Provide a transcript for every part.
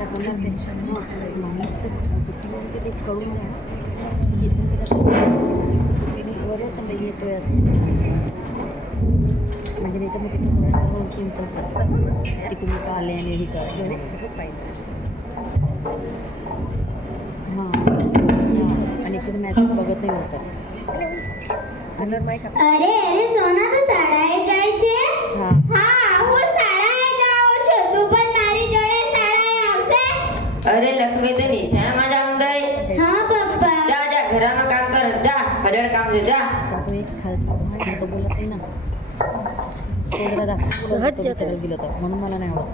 आता करणार टेन्शन माणूस सुट्टीमध्ये ते कळून बरंच नाही येतोय असं म्हणजे नाही तर मग तिथे सगळ्यांचं चिंचत असतात की तुम्ही का आले आणि हे करा पाहिजे हां आणि इकडे मॅसेज बघत नहीं होता अरे अरे सोना તું શાળાએ જાય છે હા હું શાળાએ જાઉં છું તું પણ મારી જોડે શાળાએ આવશે અરે લક્ષ્મી તો નિશાળમાં જાઉં દઈ હા પપ્પા જા જા ઘરમાં કામ કર જા હજળ કામ છે જા तो एक खालसा आहे तो बोलत नाही ना तो जरा जास्त सहज दिलं होतं म्हणून मला नाही आवडत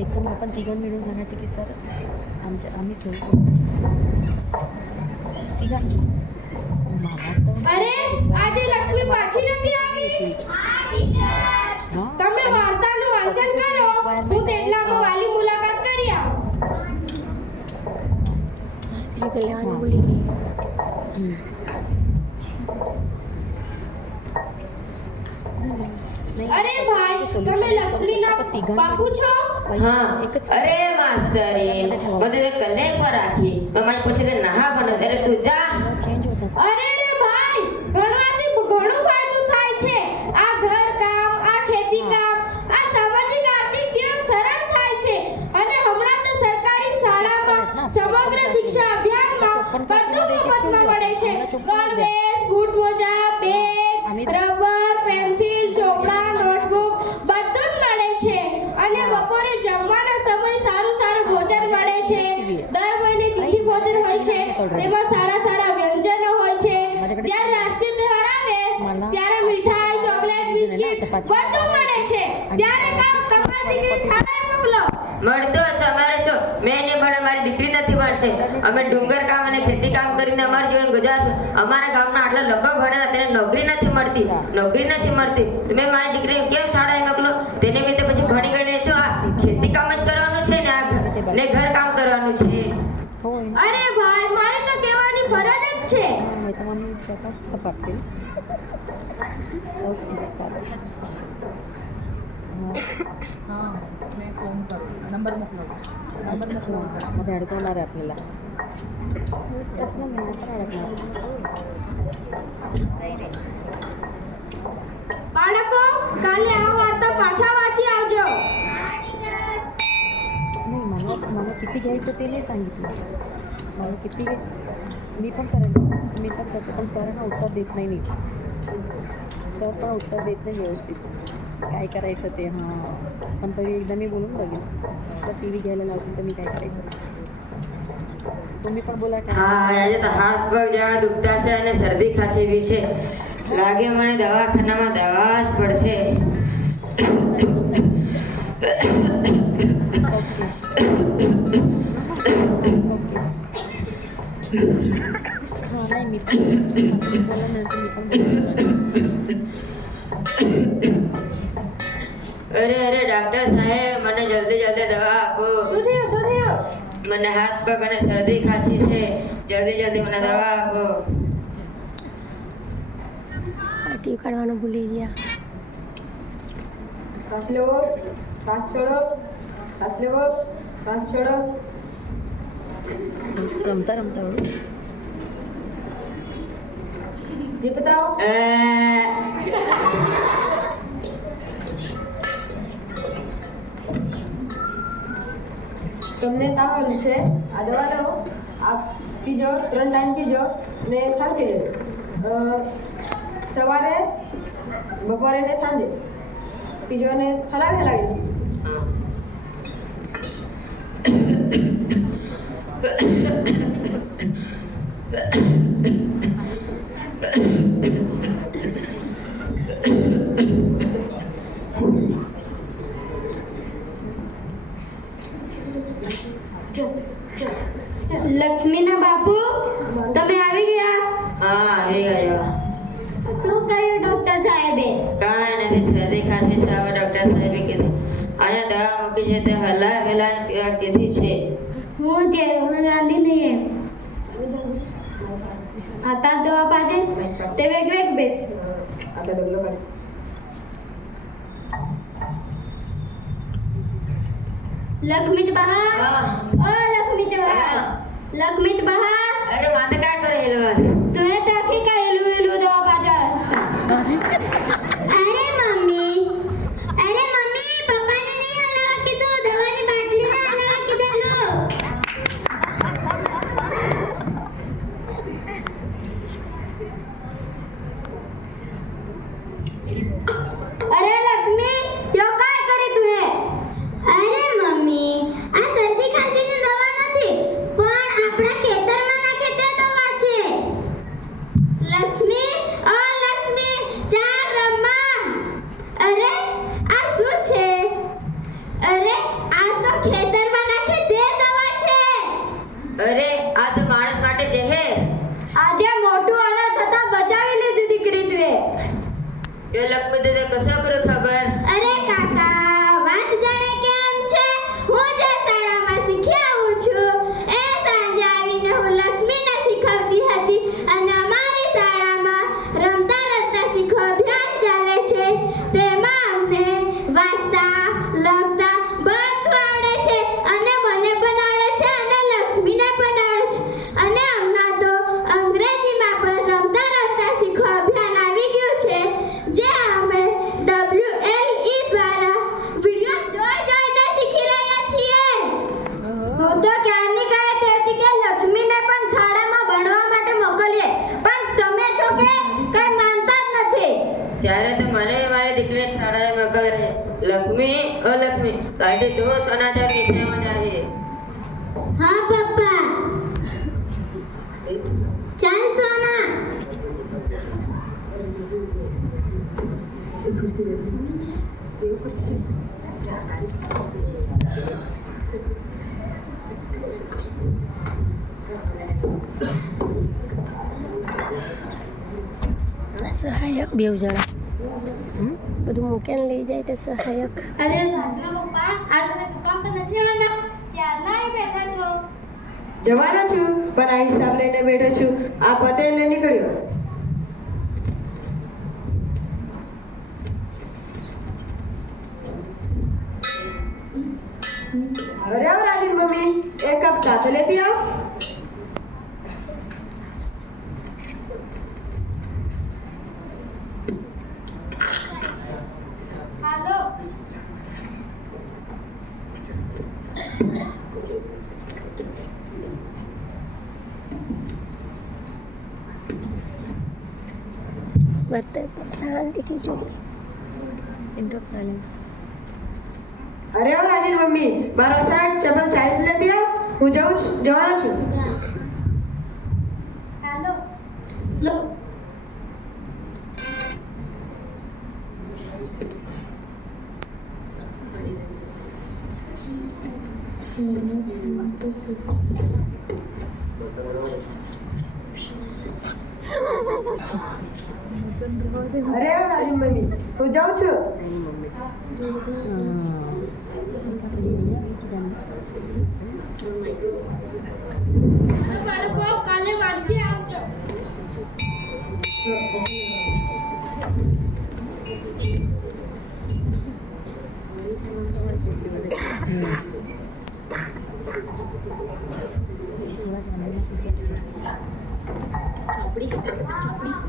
एक तर आपण तिघं मिळून सांगायचे की सर आम्ही खेळतो तिघा અરે આજે લક્ષ્મી પાછી નથી આવી તમે વાર્તાનું વાંચન કરો હું તેટલામાં વાલી મુલાકાત કરી આવું શ્રી કલ્યાણ બોલી ગઈ અરે ભાઈ તમે લક્ષ્મીના બાપુ છો હા અરે માસ્તરીન બધે તે કલે કો રાખી મમ્મી પૂછે તે નહા બને અરે તું જા અરે રે ભાઈ ઘણવાથી ઘણું ફાયદો થાય છે આ ઘર કામ આ ખેતી કામ આ સામાજિક આર્થિક જીવન સરળ થાય છે અને હમણાં તો સરકારી શાળામાં સમગ્ર શિક્ષા અભિયાનમાં બધું મફતમાં મળે છે ગણવેશ બૂટ મોજા બેગ રબર પેન્સિલ ચોપડા નોટબુક બધું જ મળે છે અને બપોરે જમવાના સમય સારું સારું ભોજન મળે છે દર મહિને તિથિ ભોજન હોય છે તેમાં સારા સારા વ્યંજનો હોય છે જ્યારે રાષ્ટ્રીય તહેવાર આવે ત્યારે મીઠાઈ ચોકલેટ બિસ્કિટ બધું મળે છે ત્યારે કામ તમારી દીકરી શાળાએ મોકલો મળતો હશે અમારે શું મેં નહીં ભણે મારી દીકરી નથી ભણશે અમે ડુંગર કામ અને ખેતી કામ કરીને અમારું જીવન ગુજારશું અમારા ગામના આટલા લોકો ભણેલા તેને નોકરી નથી મળતી તમે મારી દીકરીને કેમ શાળાએ મોકલો તેને મેં તો પછી ભણી ગઈને શું આ ખેતી કામ જ કરવાનું છે ને આ ને ઘર કામ કરવાનું છે અરે ભાઈ મારે તો કહેવાની ફરજ જ છે तुम्हाला स्वतः सपाटतील हां मैं फोन करू नंबर मोकलो मध्ये अडकवणार आहे आपल्याला प्रश्न नाही पण अडकणार બાળકો કાલે આ વાર્તા પાછા વાંચી આવજો नाही मला किती घ्यायचं ते नाही सांगितलं मला किती मी पण करतो पण सरांना उत्तर देत नाही मी सर पण उत्तर देत नाही व्यवस्थित काय करायचं ते हां पण तरी एकदा मी बोलून बघेन तर टी व्ही घ्यायला लावतील तर मी काय करायचं तुम्ही पण बोला काय હા આજે તો હાથ પગ જેવા દુખતા છે અને શરદી ખાંસી બી છે લાગે મને દવાખાનામાં દવા જ પડશે हां नाही मी पण मला नंतर मी पण અરે અરે ડોક્ટર સાહેબ મને જલ્દી દવા આપો શું થયું મને હાથ પગ અને શરદી ખાંસી છે જલ્દી મને દવા આપો પાટી કાઢવાનું ભૂલી ગયા श्वास लो श्वास छोड़ो श्वास लो श्वास छोड़ो रमता जी बताओ તમને તાવ આવ્યું છે આ દવા લો આ પીજો 3 ટાઈમ પીજો ને સારું થઈ જશે સવારે બપોરે ને સાંજે પીજો ને હલાવી પીજો લક્ષ્મીના બાપુ તમે આવી ગયા હા આવી ગયો શું કહ્યું ડોક્ટર સાહેબે કાંઈ નથી શરદી ખાંસી છે હવે ડૉક્ટર સાહેબે કીધું અહીંયા દવા મૂકી છે તે હલાવીને પીવા કીધી છે હું છે હું રાંધી નહીં हातात दवा पाहिजे ते वेगवेग बेस आता डगलो कर લખમિત બહાર ઓ લખમિત બહાર લખમિત બહાર અરે માથે काय करेलो તું એ તાકી કા એલું એલું દવા પાજા અરે મમ્મી પપ્પાને નહીં હલાવા કીધું દવાની બાટલીને હલાવા કીધેલું અરે લક્ષ્મી યો કાય કરી તું હે અરે મમ્મી આ શરદી ખાંસીની દવા નથી પણ આપણા ખેતરમાં નાખે તે દવા છે લક્ષ્મી ઓ લક્ષ્મી ચાલ રમવા અરે આ શું છે અરે આ તો ખેતરમાં નાખે તે દવા છે અરે આ તો માણસ માટે જહેર આજે મોટું અનાજ થતા બચાવી લીધી દીકરી તુએ એ લખમી તો કશો કરો ખબર અરે કાકા વાત જાણે કેમ છે હું જે શાળામાં શીખી આવું છું એ સાંજે આવીને હું લક્ષ્મીને શીખવતી હતી અને અમારી શાળામાં રમતા રમતા શીખો અભિયાન ચાલે છે તેમાં અમને વાંચતા લખતા બધું આવડે છે અને મને પણ આવડે છે અને લક્ષ્મીને પણ આવડે છે અને હમણાં તો અંગ્રેજીમાં પણ રમતા રમતા શીખો અભિયાન આવી ગયું છે જે અમે WLE દ્વારા વિડિયો જોઈને શીખી રહ્યા છીએ હું તો ક્યારની કહે તે હતી કે લક્ષ્મીને પણ શાળામાં ભણવા માટે મોકલીએ પણ તમે છો કે કઈ માનતા જ નથી ત્યારે તો મને મારી દીકરીને શાળાએ મોકલે લક્ષ્મી ઓ લક્ષ્મી કાઢી તો સોનાચાર વિષયમાં જાહીશ હા પપ્પા ચાલ સોના સહાયક બેવ જણા બધું મૂકીને લઈ જાય તે સહાયક અરે પપ્પા આ તમે દુકાન પર નથી આવવાના ક્યારના અહીં બેઠા છો જવાનો છું પણ આ હિસાબ લઈને બેઠો છું આ પતે એટલે નીકળ્યો અરે આવ રાજીન મમ્મી એક કપ ચા તો લેતી આવ હાલો બધા શાંતિથી જોઈએ અરે આવ રાજીન મમ્મી મારો શર્ટ ચપલ ચાય લેતી આવ હું જવાનો છું હાલો લો અરે આવ રાજીન મમ્મી હું જાઉં છું બાળકો કાલે વાંચી આવજો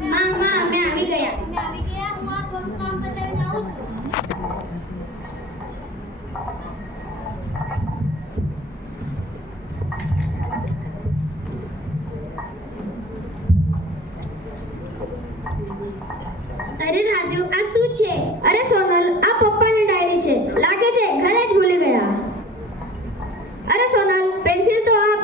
માં અમે આવી ગયા હું આ કામ પતાવીને આવું છું અરે રાજુ આ શું છે અરે સોનલ આ પપ્પાની ડાયરી છે લાગે છે ઘરે જ ભૂલી ગયા અરે સોનલ પેન્સિલ તો આપ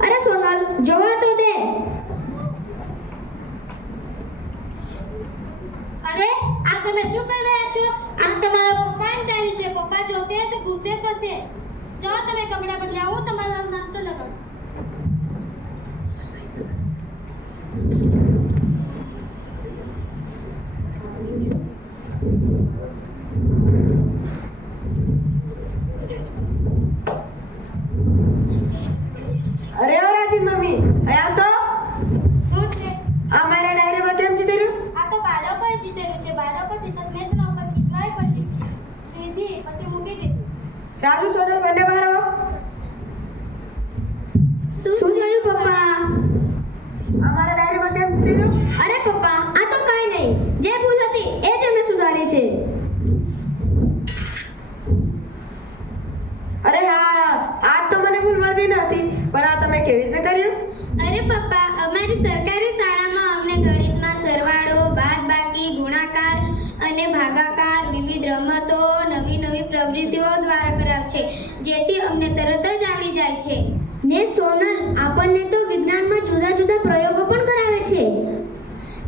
અરે સોનલ જોવા તો દે અરે આ તમે શું કરી રહ્યા છો આ તમારા પપ્પાની ડાયરી છે પપ્પા જોતે તો ગુસ્સે કરશે જાઓ તમે કપડાં બદલાવો તમારો નાસ્તો લગાવો અરે આવ રાજીન મમ્મી શું થયું પપ્પા? અમારા ડાયરીમાં કેમ થઈ રહ્યું? અરે પપ્પા, આ તો કાંઈ નહીં. જે ભૂલ હતી એ જ અમે સુધારી છે. અરે હા, આજ તો મને ભૂલ મળતી નહોતી, પણ આ તમે કેવી રીતે કર્યું? અરે પપ્પા, અમારી સરકારી શાળામાં અમને ગણિતમાં સરવાળો, બાદબાકી, ગુણાકાર અને ભાગાકાર, વિવિધ રમતો, નવી પ્રવૃત્તિઓ દ્વારા કરાવ છે, જેથી અમને તરત જ આવડી જાય છે. ને સોનલ, આપણને તો વિજ્ઞાનમાં જુદા જુદા પ્રયોગો પણ કરાવે છે.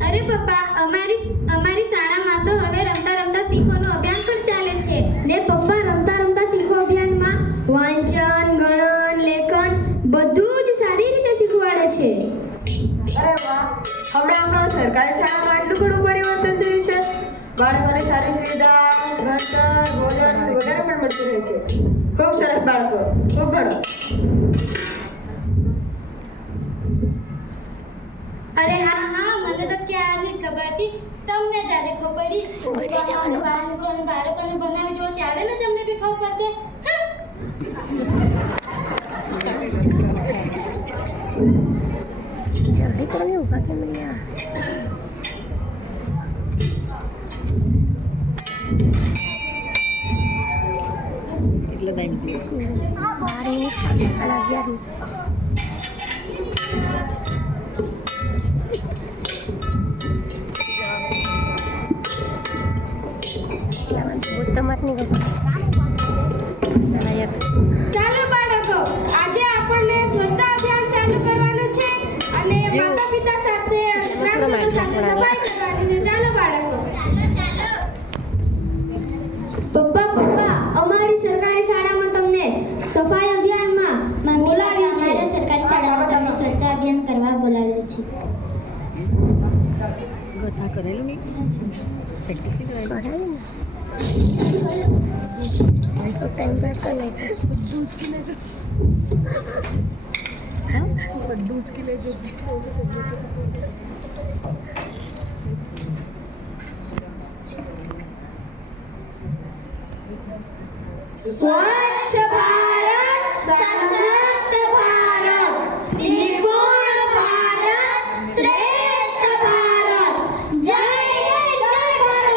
અરે પપ્પા, અમારી શાળામાં તો હવે રમતા રમતા શીખવાનું અભિયાન પણ ચાલે છે. ને પપ્પા, રમતા રમતા શીખો અભિયાનમાં વાંચન, ગણન, લેખન બધું જ સારી રીતે શીખવાડે છે. અરે વાહ, હમણાં આપણા સરકારી શાળામાં આટલું ઘણું પરિવર્તન થયું છે. બાળકોને સારી સુવિધા, ભણતર, ભોજન વગેરે પણ મળતું રહે છે. ખૂબ સરસ બાળકો, ખૂબ ભણો. અરે હા, મને તો ક્યારની ખબર હતી. તમને જ્યારે ખબર પડી બાળકોને બનાવી જો ત્યારે ને તમને બી ખબર પડશે. જલ્દી કરો ને ઊભા કેમ રહ્યા? એટલો ટાઈમ થયો. 12 મિનિટ ખાલી, 11:30. તમારે નહીં ચાલો બાળકો, આજે આપણને સ્વચ્છતા અભિયાન ચાલુ કરવાનું છે અને માતા પિતા સાથે ગ્રામજનો સાથે સફાઈ કરવાની છે. ચાલો બાળકો. પપ્પા, અમારી સરકારી શાળામાં તમને સફાઈ અભિયાનમાં બોલાવ્યું છે. અમારા સરકારી શાળામાં તમને સ્વચ્છતા અભિયાન કરવા બોલાવ્યું છે. ગથા કરેલું નહીં? પ્રેક્ટિસ નહીં કરાવી? કરાવી ને તો ટાઈમ પાસ કરી નાખ્યો. બધું ઉચકી લેજો. સ્વચ્છ ભારત